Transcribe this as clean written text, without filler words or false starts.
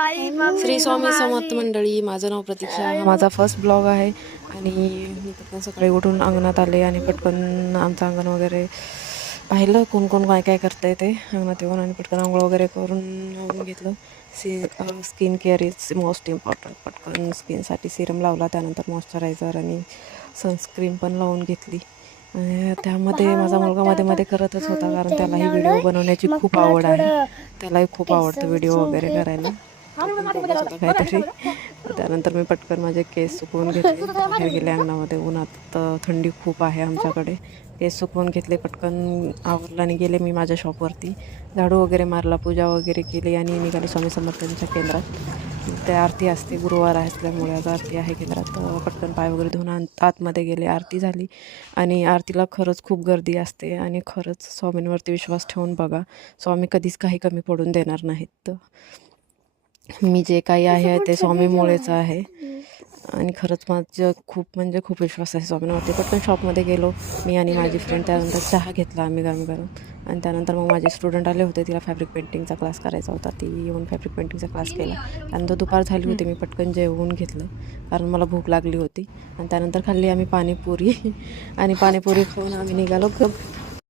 श्री स्वामी समर्थ मंडळी, माझं नाव प्रतीक्षा. हा माझा फर्स्ट ब्लॉग आहे आणि मी पटकन सकाळी उठून अंगणात आले आणि पटकन आमचं अंगण वगैरे पाहिलं कोण कोण काय काय करतं आहे ते अंगणात येऊन, आणि पटकन आंघोळ वगैरे करून घेतलं. Skin care is most important. पटकन स्किनसाठी सिरम लावला, त्यानंतर मॉइश्चरायझर आणि सनस्क्रीन पण लावून घेतली. आणि त्यामध्ये माझा मुलगा मध्ये मध्ये करतच होता, कारण त्यालाही व्हिडिओ बनवण्याची खूप आवड आहे. त्यालाही खूप आवडतं व्हिडिओ वगैरे करायला. काहीतरी त्यानंतर मी पटकन माझे केस सुकवून घेतले, बाहेर गेले अंगणामध्ये. उन्हात थंडी खूप आहे आमच्याकडे. केस सुकवून घेतले, पटकन आवरलं आणि गेले मी माझ्या शॉपवरती. झाडू वगैरे मारला, पूजा वगैरे केली आणि निघाली स्वामी समर्थांच्या केंद्रात. ते आरती असते, गुरुवार असल्यामुळे आज आरती आहे केंद्रात. पटकन पाय वगैरे धुवून आतमध्ये गेले. आरती झाली आणि आरतीला खरंच खूप गर्दी असते आणि खरंच स्वामींवरती विश्वास ठेवून बघा, स्वामी कधीच काही कमी पडून देणार नाहीत. मी जे काही आहे ते स्वामीमुळेच आहे आणि खरंच माझं खूप विश्वास आहे स्वामींवरती. पटकन शॉपमध्ये गेलो मी आणि माझी फ्रेंड. त्यानंतर चहा घेतला आम्ही गरम गरम, आणि त्यानंतर मग माझे स्टुडंट आले होते, तिला फॅब्रिक पेंटिंगचा क्लास करायचा होता. ती येऊन फॅब्रिक पेंटिंगचा क्लास केला. त्यानंतर दुपार झाली होती, मी पटकन जेवून घेतलं कारण मला भूक लागली होती. आणि त्यानंतर खाल्ली आम्ही पाणीपुरी आणि पाणीपुरी खाऊन आम्ही निघालो